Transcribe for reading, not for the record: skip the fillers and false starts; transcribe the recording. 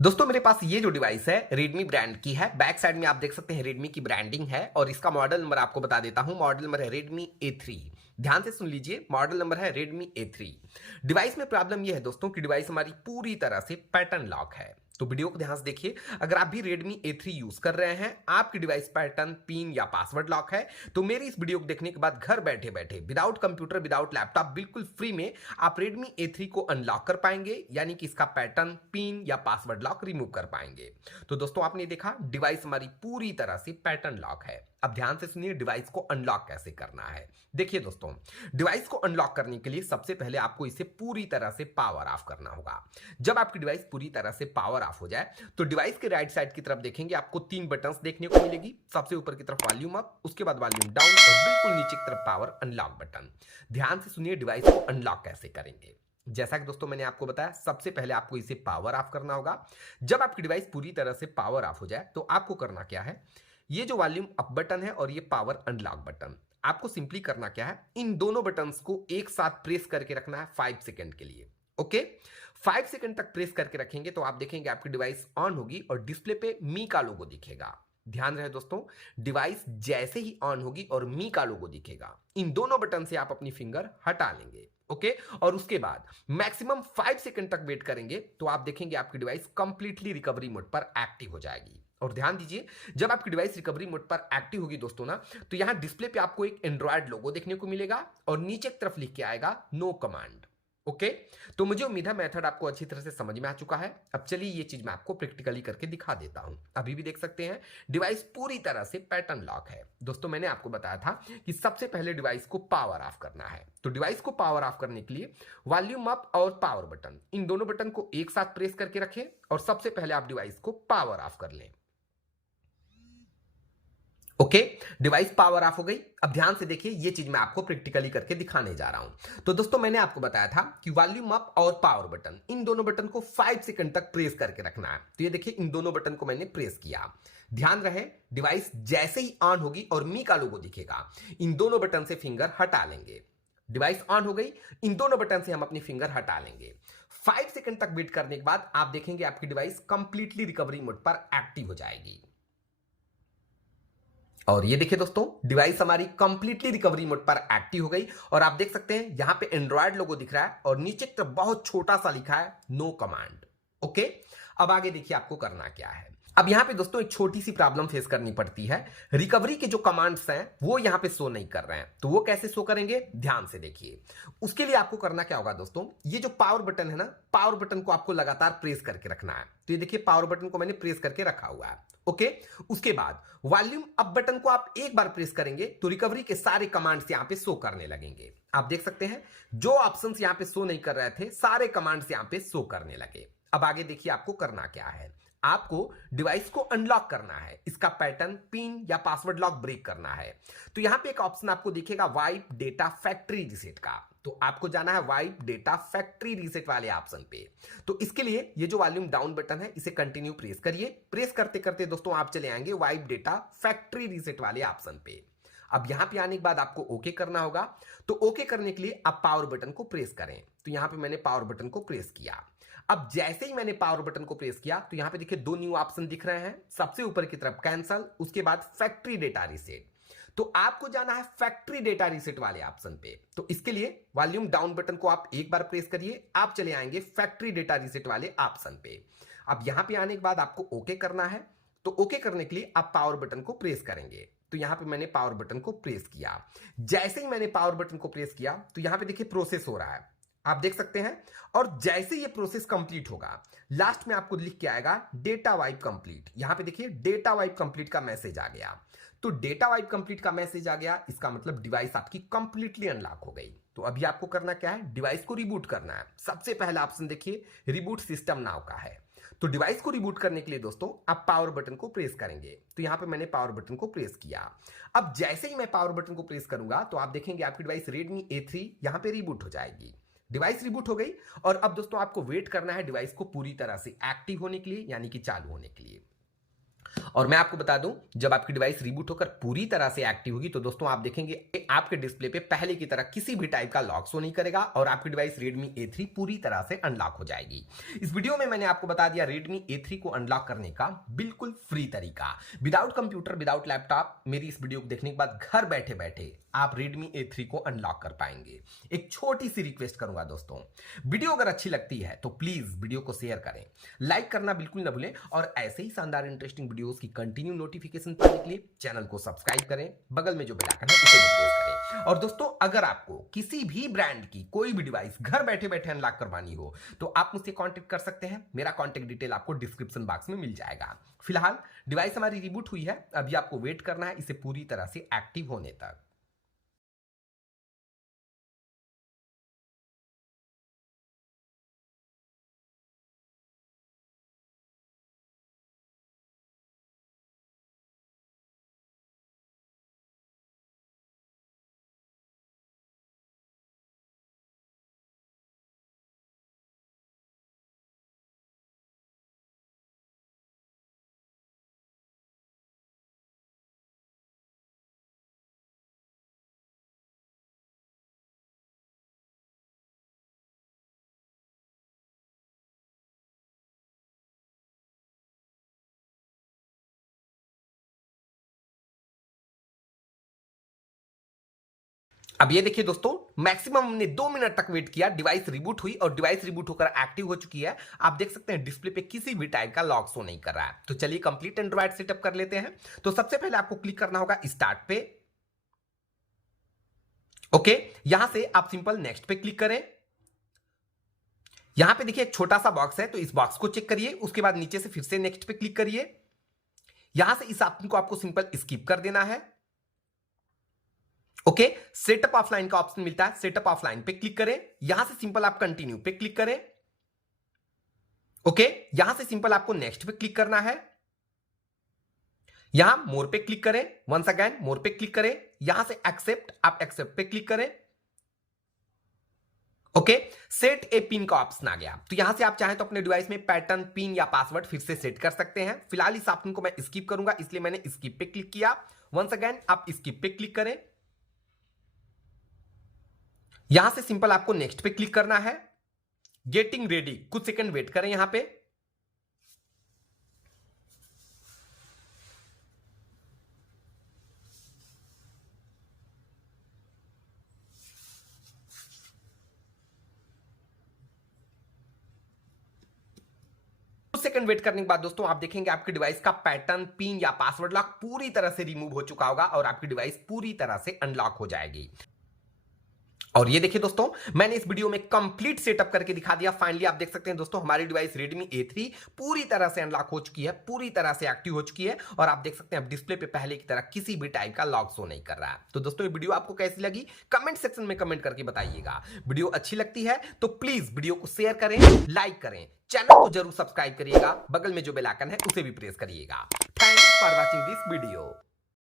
दोस्तों मेरे पास ये जो डिवाइस है Redmi ब्रांड की है। बैक साइड में आप देख सकते हैं Redmi की ब्रांडिंग है और इसका मॉडल नंबर आपको बता देता हूं। मॉडल नंबर है Redmi A3। ध्यान से सुन लीजिए, मॉडल नंबर है Redmi A3। डिवाइस में प्रॉब्लम ये है दोस्तों कि डिवाइस हमारी पूरी तरह से पैटर्न लॉक है। तो वीडियो को ध्यान से देखिए। अगर आप भी Redmi A3 यूज कर रहे हैं, आपकी डिवाइस पैटर्न, पिन या पासवर्ड लॉक है, तो मेरी इस वीडियो को देखने के बाद घर बैठे बैठे विदाउट कंप्यूटर, विदाउट लैपटॉप, बिल्कुल फ्री में आप Redmi A3 को अनलॉक कर पाएंगे, यानी कि इसका पैटर्न, पिन या पासवर्ड लॉक रिमूव कर पाएंगे। तो दोस्तों आपने देखा डिवाइस हमारी पूरी तरह से पैटर्न लॉक है। अब ध्यान से सुनिए डिवाइस को अनलॉक कैसे करना है। देखिए दोस्तों, डिवाइस को अनलॉक करने के लिए सबसे पहले आपको इसे पूरी तरह से पावर ऑफ करना होगा। जब आपकी डिवाइस पूरी तरह से पावर ऑफ हो जाए तो डिवाइस के राइट साइड की तरफ देखेंगे, आपको तीन बटन्स देखने को मिलेगी। सबसे ऊपर की तरफ वॉल्यूम अप, उसके बाद वॉल्यूम डाउन और बिल्कुल नीचे की तरफ पावर अनलॉक बटन। ध्यान से सुनिए डिवाइस को अनलॉक कैसे करेंगे। जैसा कि दोस्तों मैंने आपको बताया, सबसे पहले आपको इसे पावर ऑफ करना होगा। जब आपकी डिवाइस पूरी तरह से पावर ऑफ हो जाए तो आपको करना क्या है, ये जो वॉल्यूम अप बटन है और ये पावर अनलॉक बटन, आपको सिंपली करना क्या है, इन दोनों बटन्स को एक साथ प्रेस करके रखना है 5 सेकंड के लिए। ओके, 5 सेकंड तक प्रेस करके रखेंगे तो आप देखेंगे आपकी डिवाइस ऑन होगी और डिस्प्ले पे मी का लोगो दिखेगा। ध्यान रहे दोस्तों, डिवाइस जैसे ही ऑन होगी और मी का लोगो दिखेगा, इन दोनों बटन से आप अपनी फिंगर हटा लेंगे। ओके, और उसके बाद मैक्सिमम 5 सेकंड तक वेट करेंगे तो आप देखेंगे आपकी डिवाइस कंप्लीटली रिकवरी मोड पर एक्टिव हो जाएगी। और ध्यान दीजिए, जब आपकी डिवाइस रिकवरी मोड पर एक्टिव होगी दोस्तों ना, तो यहां डिस्प्ले पे आपको एक एंड्रॉयड लोगो देखने को मिलेगा और नीचे की तरफ लिख के आएगा नो कमांड। ओके, तो मुझे उम्मीद है मेथड आपको अच्छी तरह से समझ में आ चुका है। अब चलिए ये चीज मैं आपको प्रैक्टिकली करके दिखा देता हूं। अभी भी देख सकते हैं डिवाइस पूरी तरह से पैटर्न लॉक है। दोस्तों मैंने आपको बताया था कि सबसे पहले डिवाइस को पावर ऑफ करना है। तो डिवाइस को पावर ऑफ करने के लिए वॉल्यूम अप और पावर बटन, इन दोनों बटन को एक साथ प्रेस करके रखें और सबसे पहले आप डिवाइस को पावर ऑफ कर लें। ओके, डिवाइस पावर ऑफ हो गई। अब ध्यान से देखिए, ये चीज मैं आपको प्रैक्टिकली करके दिखाने जा रहा हूं। तो दोस्तों मैंने आपको बताया था कि वॉल्यूम अप और पावर बटन, इन दोनों बटन को 5 सेकंड तक प्रेस करके रखना है। तो ये देखिए, इन दोनों बटन को मैंने प्रेस किया। ध्यान रहे, डिवाइस जैसे ही ऑन होगी और मी का लोगो दिखेगा, इन दोनों बटन से फिंगर हटा लेंगे। डिवाइस ऑन हो गई, इन दोनों बटन से हम अपनी फिंगर हटा लेंगे। 5 सेकंड तक वेट करने के बाद आप देखेंगे आपकी डिवाइस कंप्लीटली रिकवरी मोड पर एक्टिव हो जाएगी। और ये देखिए दोस्तों, डिवाइस हमारी कंप्लीटली रिकवरी मोड पर एक्टिव हो गई और आप देख सकते हैं यहां पे एंड्रॉयड लोगो दिख रहा है और नीचे की तरफ बहुत छोटा सा लिखा है नो कमांड। ओके, अब आगे देखिए आपको करना क्या है। अब यहां पे दोस्तों एक छोटी सी प्रॉब्लम फेस करनी पड़ती है। रिकवरी के जो कमांड्स हैं वो यहां पे शो नहीं कर रहे हैं। तो वो कैसे शो करेंगे, ध्यान से देखिए। उसके लिए आपको करना क्या होगा दोस्तों, ये जो पावर बटन है ना, पावर बटन को आपको लगातार प्रेस करके रखना है। तो ये देखिए, पावर बटन को मैंने प्रेस करके रखा हुआ है। ओके, उसके बाद वॉल्यूम अप बटन को आप एक बार प्रेस करेंगे तो रिकवरी के सारे कमांड्स यहां पे शो करने लगेंगे। आप देख सकते हैं जो ऑप्शंस यहां पे शो नहीं कर रहे थे, सारे कमांड्स यहां पे शो करने लगे। अब आगे देखिए आपको करना क्या है। आपको डिवाइस को अनलॉक करना है, इसका पैटर्न, पिन या पासवर्ड लॉक ब्रेक करना है। तो यहां पे एक ऑप्शन आपको दिखेगा वाइप डेटा फैक्ट्री रीसेट का। तो आपको जाना है वाइप डेटा फैक्ट्री रीसेट वाले ऑप्शन पे। तो इसके लिए ये जो वॉल्यूम डाउन बटन है इसे कंटिन्यू प्रेस करिए। प्रेस करते करते दोस्तों आप चले आएंगे वाइप डेटा फैक्ट्री रीसेट वाले ऑप्शन पे। अब यहां पे आने के बाद आपको ओके करना होगा। तो ओके करने के लिए आप पावर बटन को प्रेस करें। तो यहां पे मैंने पावर बटन को प्रेस किया। अब जैसे ही मैंने पावर बटन को प्रेस किया तो यहां पे देखिए दो न्यू ऑप्शन दिख रहे हैं। सबसे ऊपर की तरफ कैंसल, उसके बाद फैक्ट्री डेटा रीसेट। तो आपको जाना है फैक्ट्री डेटा रीसेट वाले ऑप्शन पे। तो इसके लिए वॉल्यूम डाउन बटन को आप एक बार प्रेस करिए, आप चले आएंगे फैक्ट्री डेटा रीसेट वाले ऑप्शन पे। अब यहां पे आने के बाद आपको ओके करना है। तो ओके करने के लिए आप पावर बटन को प्रेस करेंगे। तो यहां पे मैंने पावर बटन को प्रेस किया। जैसे ही मैंने पावर बटन को प्रेस किया तो यहां पे देखिए प्रोसेस हो रहा है, आप देख सकते हैं। और जैसे ये प्रोसेस कंप्लीट होगा, लास्ट में आपको लिख के आएगा डेटा वाइप कंप्लीट। यहां पे देखिए डेटा वाइप कंप्लीट का मैसेज आ गया। तो डेटा वाइप कंप्लीट का मैसेज आ गया, इसका मतलब डिवाइस आपकी कंप्लीटली अनलॉक हो गई। तो अभी आपको करना क्या है, डिवाइस को रिबूट करना है। सबसे पहला ऑप्शन देखिए रिबूट सिस्टम नाउ का है। तो डिवाइस को रिबूट करने के लिए दोस्तों आप पावर बटन को प्रेस करेंगे। तो यहां पे मैंने पावर बटन को प्रेस किया। अब जैसे ही मैं पावर बटन को प्रेस करूंगा तो आप देखेंगे आपकी डिवाइस Redmi A3 यहां पे रिबूट हो जाएगी। डिवाइस रिबूट हो गई और अब दोस्तों आपको वेट करना है डिवाइस को पूरी तरह से एक्टिव होने के लिए, यानी कि चालू होने के लिए। और मैं आपको बता दूं, जब आपकी डिवाइस रिबूट होकर पूरी तरह से एक्टिव होगी तो दोस्तों आप देखेंगे आपके डिस्प्ले पे पहले की तरह किसी भी टाइप का लॉक शो नहीं करेगा और आपकी डिवाइस Redmi A3 पूरी तरह से अनलॉक हो जाएगी। इस वीडियो में मैंने आपको बता दिया Redmi A3 को अनलॉक करने का बिल्कुल फ्री तरीका, विदाउट कंप्यूटर, विदाउट लैपटॉप। मेरी इस वीडियो को देखने के बाद घर बैठे बैठे आप Redmi A3 को अनलॉक कर पाएंगे। एक छोटी सी रिक्वेस्ट करूंगा दोस्तों, वीडियो अगर अच्छी लगती है तो प्लीज वीडियो को शेयर करें, लाइक करना बिल्कुल ना भूलें और ऐसे ही शानदार इंटरेस्टिंग वीडियोस की कंटिन्यू नोटिफिकेशन पाने के लिए चैनल को सब्सक्राइब करें, बगल में जो बेल आइकन है उसे भी प्रेस करें। और दोस्तों अगर आपको किसी भी ब्रांड की कोई भी डिवाइस घर बैठे बैठे अनलॉक करवानी हो तो आप मुझसे कांटेक्ट कर सकते हैं। मेरा कांटेक्ट डिटेल आपको डिस्क्रिप्शन बॉक्स में मिल जाएगा। फिलहाल डिवाइस हमारी रिबूट हुई है, अभी आपको वेट करना है इसे पूरी तरह से एक्टिव होने तक। अब ये देखिए दोस्तों, मैक्सिमम हमने 2 मिनट तक वेट किया, डिवाइस रिबूट हुई और डिवाइस रिबूट होकर एक्टिव हो चुकी है। आप देख सकते हैं डिस्प्ले पे किसी भी टाइप का लॉक शो नहीं कर रहा है। तो चलिए कंप्लीट एंड्रॉइड सेटअप कर लेते हैं। तो सबसे पहले आपको क्लिक करना होगा स्टार्ट पे। ओके, यहां से आप सिंपल नेक्स्ट पे क्लिक करें। यहां पे देखिए एक छोटा सा बॉक्स है, तो इस बॉक्स को चेक करिए। उसके बाद नीचे से फिर से नेक्स्ट पे क्लिक करिए। यहां से इस ऑप्शन को आपको सिंपल स्किप कर देना है। ओके, सेटअप ऑफलाइन का ऑप्शन मिलता है, सेटअप ऑफलाइन पे क्लिक करें। यहां से सिंपल आप कंटिन्यू पे क्लिक करें। ओके, यहां से सिंपल आपको नेक्स्ट पे क्लिक करना है। यहां मोर पे क्लिक करें, वंस अगेन मोर पे क्लिक करें। यहां से एक्सेप्ट, आप एक्सेप्ट पे क्लिक करें। ओके, सेट ए पिन का ऑप्शन आ गया, तो यहां से आप चाहें तो अपने डिवाइस में पैटर्न, पिन या पासवर्ड फिर से सेट कर सकते हैं। फिलहाल इस ऑप्शन को मैं स्किप करूंगा, इसलिए मैंने स्किप पे क्लिक किया। वंस अगेन आप स्किप पे क्लिक करें। यहां से सिंपल आपको नेक्स्ट पे क्लिक करना है। गेटिंग रेडी, कुछ सेकंड वेट करें यहां पे। कुछ सेकंड वेट करने के बाद दोस्तों आप देखेंगे आपके डिवाइस का पैटर्न, पिन या पासवर्ड लॉक पूरी तरह से रिमूव हो चुका होगा और आपकी डिवाइस पूरी तरह से अनलॉक हो जाएगी। और ये देखिए दोस्तों, मैंने इस वीडियो में कंप्लीट सेटअप करके दिखा दिया। फाइनली आप देख सकते हैं दोस्तों, हमारी डिवाइस Redmi A3 पूरी तरह से अनलॉक हो चुकी है, पूरी तरह से एक्टिव हो चुकी है और आप देख सकते हैं अब डिस्प्ले पे पहले की तरह किसी भी टाइप का लॉक शो नहीं कर रहा है। तो दोस्तों ये वीडियो आपको कैसी लगी कमेंट सेक्शन में कमेंट करके बताइएगा। वीडियो अच्छी लगती है तो प्लीज वीडियो को शेयर करें, लाइक करें, चैनल को जरूर सब्सक्राइब करिएगा, बगल में जो बेल आइकन है उसे भी प्रेस करिएगा। Thanks for watching this video.